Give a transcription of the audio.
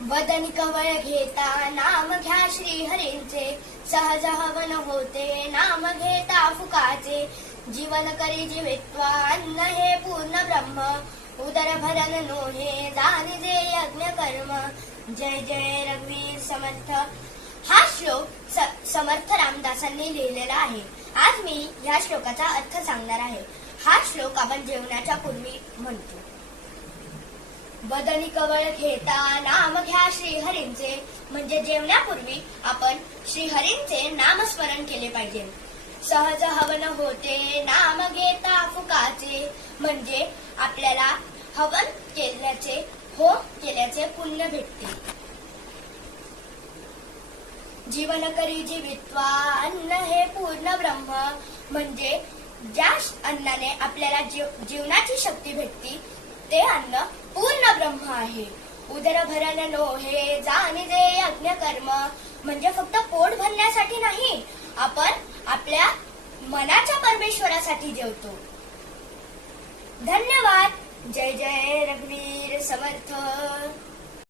वदनी कवळ घेता नाम घ्या श्री हरींचे, सहज हवन होते नाम घेता फुकाचे. जीवन करी जीवित्वा अन्न हे पूर्ण ब्रह्म, उदर भरण नोहे जाणिजे यज्ञ कर्म. जय जय रघुवीर समर्थ. हा श्लोक समर्थ रामदासांनी लिहिलेला आहे. आज मी ह्या श्लोकाचा अर्थ सांगणार आहे. हा श्लोक आपण जेवणाच्या पूर्वी म्हणतो. वदनी कवळ घेता नाम घ्या श्रीहरींचे, म्हणजे जेवणापूर्वी आपण श्रीहरींचे नामस्मरण केले पाहिजे. सहज हवन होते नाम घेता फुकाचे, म्हणजे आपल्याला हवन केल्याचे केल्याचे पुण्य भेटते. जीवन करी जीवित्वा अन्न हे पूर्ण ब्रह्म, म्हणजे ज्या अन्नाने आपल्याला जीवनाची शक्ती भेटती ते अन्न पूर्ण ब्रह्म आहे. उदर भरण नोहे जाणिजे यज्ञ कर्म, म्हणजे फक्त पोट भरण्यासाठी नाही, आपण आपल्या मनाच्या परमेश्वरासाठी जेवतो. धन्यवाद. जय जय रघुवीर समर्थ.